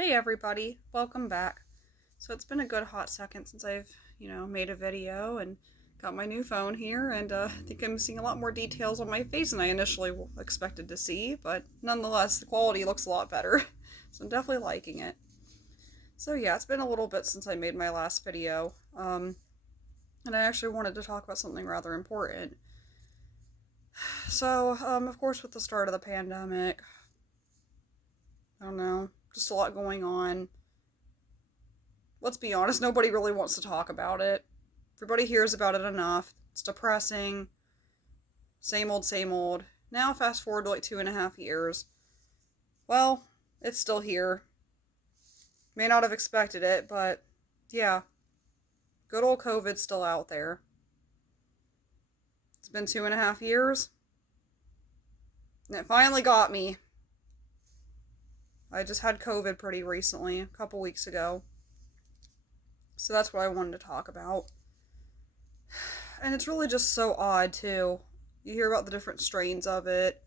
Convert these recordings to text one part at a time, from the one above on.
Hey everybody, welcome back. So it's been a good hot second since I've, made a video and got my new phone here, and I think I'm seeing a lot more details on my face than I initially expected to see, but nonetheless, the quality looks a lot better, so I'm definitely liking it. So yeah, it's been a little bit since I made my last video, and I actually wanted to talk about something rather important. So, of course, with the start of the pandemic, I don't know, just a lot going on. Let's be honest, nobody really wants to talk about it. Everybody hears about it enough. It's depressing. Same old, same old. Now, fast forward to like 2.5 years. Well, it's still here. May not have expected it, but yeah. Good old COVID's still out there. It's been 2.5 years. And it finally got me. I just had COVID pretty recently, a couple weeks ago. So that's what I wanted to talk about. And it's really just so odd, too. You hear about the different strains of it,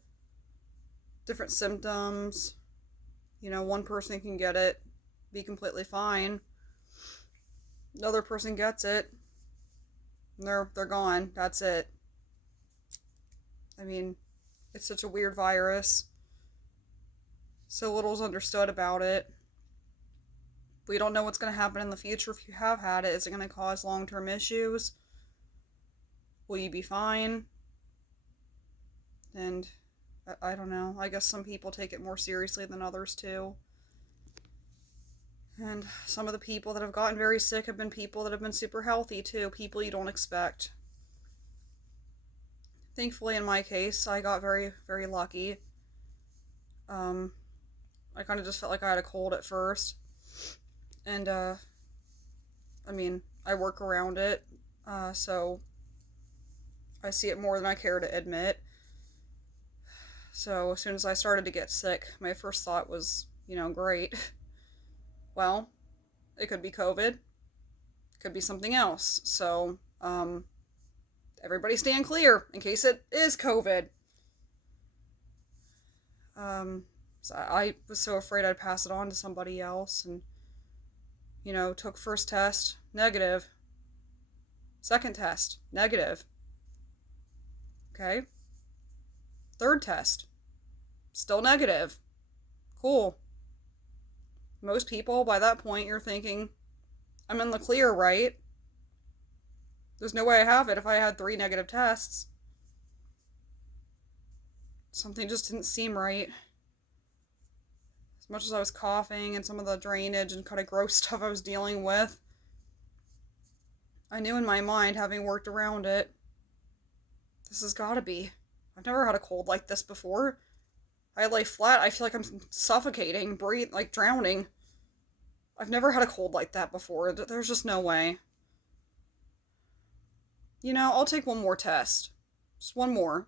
different symptoms. One person can get it, be completely fine. Another person gets it, and they're gone. That's it. I mean, it's such a weird virus. So little's understood about it. We don't know what's going to happen in the future if you have had it. Is it going to cause long-term issues? Will you be fine? And I don't know. I guess some people take it more seriously than others too. And some of the people that have gotten very sick have been people that have been super healthy too. People you don't expect. Thankfully, in my case, I got very, very lucky. I kind of just felt like I had a cold at first. And, I work around it, so I see it more than I care to admit. So as soon as I started to get sick, my first thought was, great. Well, it could be COVID. It could be something else. So, everybody stand clear in case it is COVID. So I was so afraid I'd pass it on to somebody else, and took first test, negative. Second test, negative. Okay. Third test, still negative. Cool. Most people, by that point, you're thinking, I'm in the clear, right? There's no way I have it if I had 3 negative tests. Something just didn't seem right. As much as I was coughing and some of the drainage and kind of gross stuff I was dealing with, I knew in my mind, having worked around it, this has gotta be. I've never had a cold like this before. I lay flat, I feel like I'm suffocating, like drowning. I've never had a cold like that before. There's just no way. I'll take one more test. Just one more.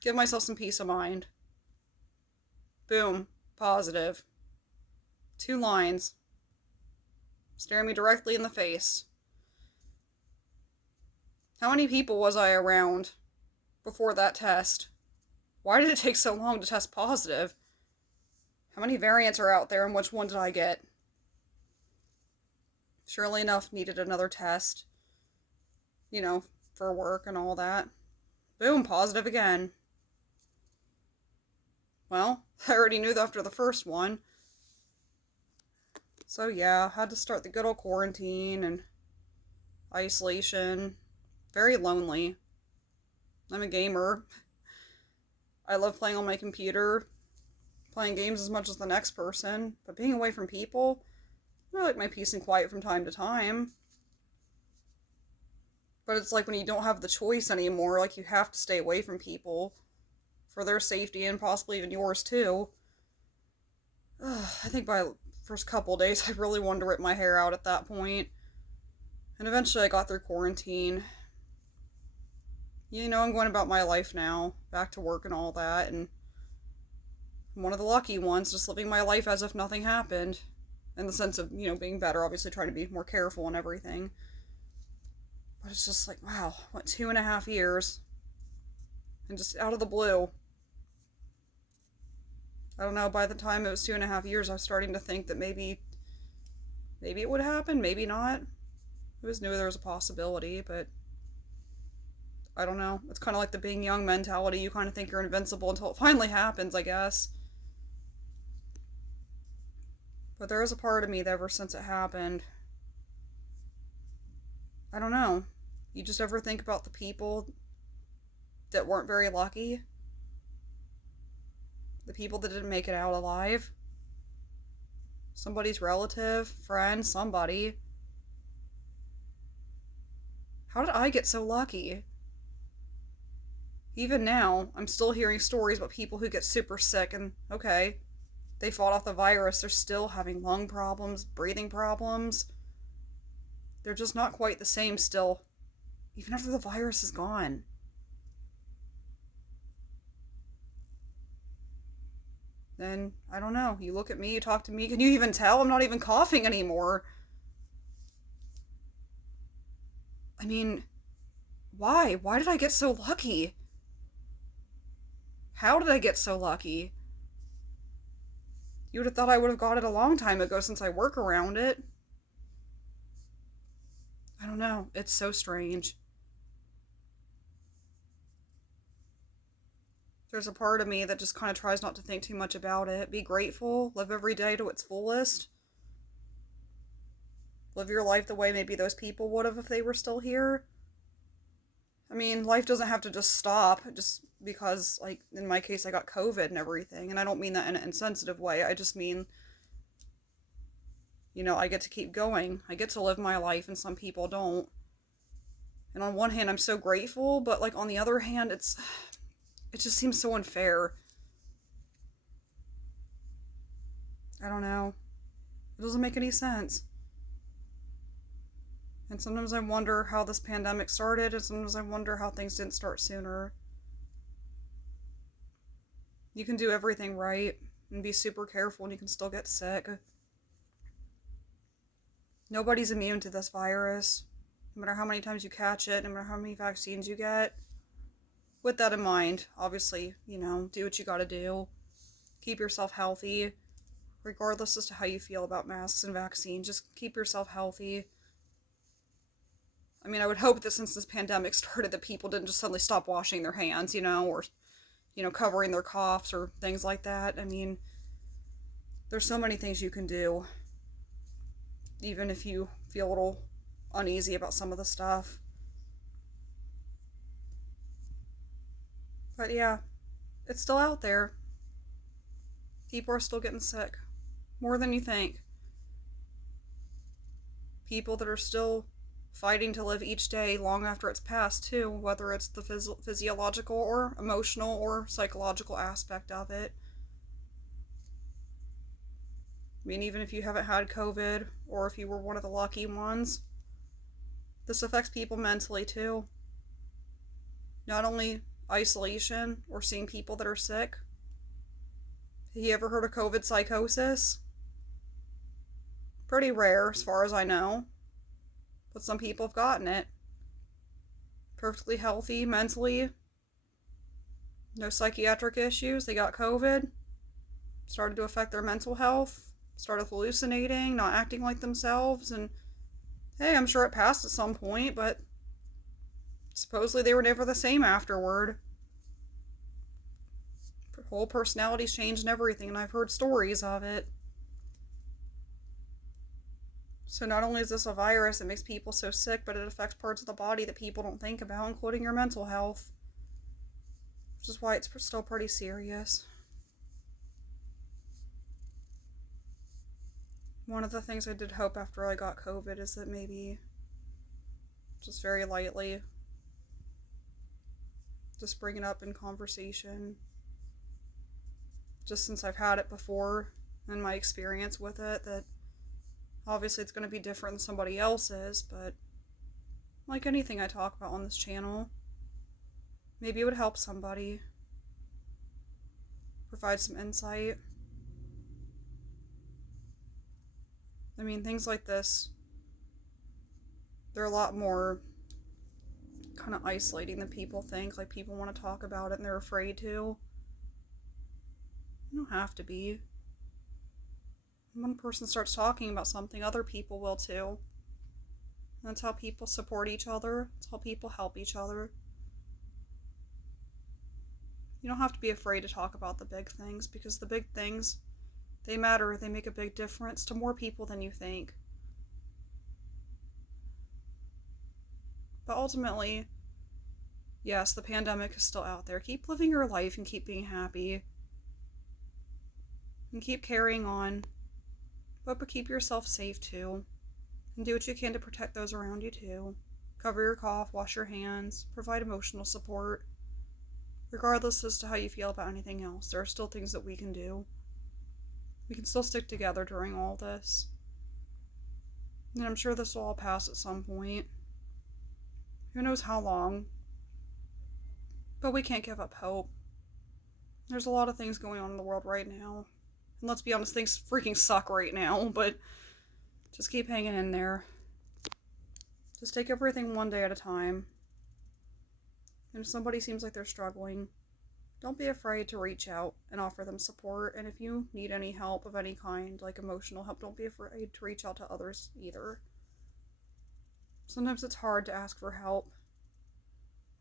Give myself some peace of mind. Boom. Positive. 2 lines. Staring me directly in the face. How many people was I around before that test? Why did it take so long to test positive? How many variants are out there and which one did I get? Surely enough, needed another test. For work and all that. Boom, positive again. Well, I already knew that after the first one. So yeah, had to start the good old quarantine and isolation. Very lonely. I'm a gamer. I love playing on my computer, playing games as much as the next person, but being away from people, I like my peace and quiet from time to time. But it's like when you don't have the choice anymore, like you have to stay away from people for their safety and possibly even yours too. I think by the first couple days I really wanted to rip my hair out at that point. And eventually I got through quarantine. I'm going about my life now, back to work and all that, and I'm one of the lucky ones, just living my life as if nothing happened. In the sense of, being better, obviously trying to be more careful and everything. But it's just like, wow, what, 2.5 years? And just out of the blue. I don't know, by the time it was 2.5 years, I was starting to think that maybe it would happen, maybe not. I always knew there was a possibility, but I don't know. It's kind of like the being young mentality. You kind of think you're invincible until it finally happens, I guess. But there is a part of me that ever since it happened, I don't know. You just ever think about the people that weren't very lucky? The people that didn't make it out alive? Somebody's relative, friend, somebody. How did I get so lucky? Even now, I'm still hearing stories about people who get super sick and, okay, they fought off the virus, they're still having lung problems, breathing problems. They're just not quite the same still, even after the virus is gone. Then, I don't know, you look at me, you talk to me, can you even tell I'm not even coughing anymore? I mean, why? Why did I get so lucky? How did I get so lucky? You would have thought I would have got it a long time ago since I work around it. I don't know. It's so strange. There's a part of me that just kind of tries not to think too much about it. Be grateful. Live every day to its fullest. Live your life the way maybe those people would have if they were still here. I mean, life doesn't have to just stop just because, like, in my case, I got COVID and everything. And I don't mean that in an insensitive way. I just mean, I get to keep going. I get to live my life, and some people don't. And on one hand, I'm so grateful, but, like, on the other hand, it just seems so unfair. I don't know. It doesn't make any sense. And sometimes I wonder how this pandemic started, and sometimes I wonder how things didn't start sooner. You can do everything right and be super careful, and you can still get sick. Nobody's immune to this virus, no matter how many times you catch it, no matter how many vaccines you get. With that in mind, obviously, do what you gotta do. Keep yourself healthy, regardless as to how you feel about masks and vaccines. Just keep yourself healthy. I mean, I would hope that since this pandemic started that people didn't just suddenly stop washing their hands, or, covering their coughs or things like that. I mean, there's so many things you can do, even if you feel a little uneasy about some of the stuff. But yeah, it's still out there. People are still getting sick. More than you think. People that are still fighting to live each day long after it's passed, too, whether it's the physiological or emotional or psychological aspect of it. I mean, even if you haven't had COVID, or if you were one of the lucky ones, this affects people mentally, too. Not only isolation or seeing people that are sick. Have you ever heard of COVID psychosis? Pretty rare, as far as I know. But some people have gotten it. Perfectly healthy mentally. No psychiatric issues. They got COVID. Started to affect their mental health. Started hallucinating, not acting like themselves. And hey, I'm sure it passed at some point, but supposedly they were never the same afterward. Whole personalities changed and everything, and I've heard stories of it. So not only is this a virus that makes people so sick, but it affects parts of the body that people don't think about, including your mental health. Which is why it's still pretty serious. One of the things I did hope after I got COVID is that maybe, just very lightly, just bring it up in conversation. Just since I've had it before, and my experience with it, that obviously it's going to be different than somebody else's, but like anything I talk about on this channel, maybe it would help somebody. Provide some insight. I mean, things like this, they're a lot more kind of isolating than people think. Like, people want to talk about it and they're afraid to. You don't have to be. When one person starts talking about something, other people will too. That's how people support each other. That's how people help each other. You don't have to be afraid to talk about the big things, because the big things, they matter. They make a big difference to more people than you think. But ultimately, yes, the pandemic is still out there. Keep living your life and keep being happy. And keep carrying on. But keep yourself safe too. And do what you can to protect those around you too. Cover your cough, wash your hands, provide emotional support. Regardless as to how you feel about anything else, there are still things that we can do. We can still stick together during all this. And I'm sure this will all pass at some point. Who knows how long. But we can't give up hope. There's a lot of things going on in the world right now. And let's be honest, things freaking suck right now, but just keep hanging in there. Just take everything one day at a time. And if somebody seems like they're struggling, don't be afraid to reach out and offer them support. And if you need any help of any kind, like emotional help, don't be afraid to reach out to others either. Sometimes it's hard to ask for help,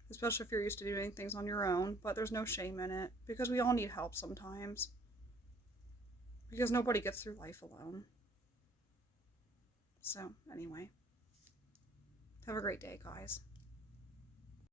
especially if you're used to doing things on your own, but there's no shame in it, because we all need help sometimes. Because nobody gets through life alone. So, anyway. Have a great day, guys.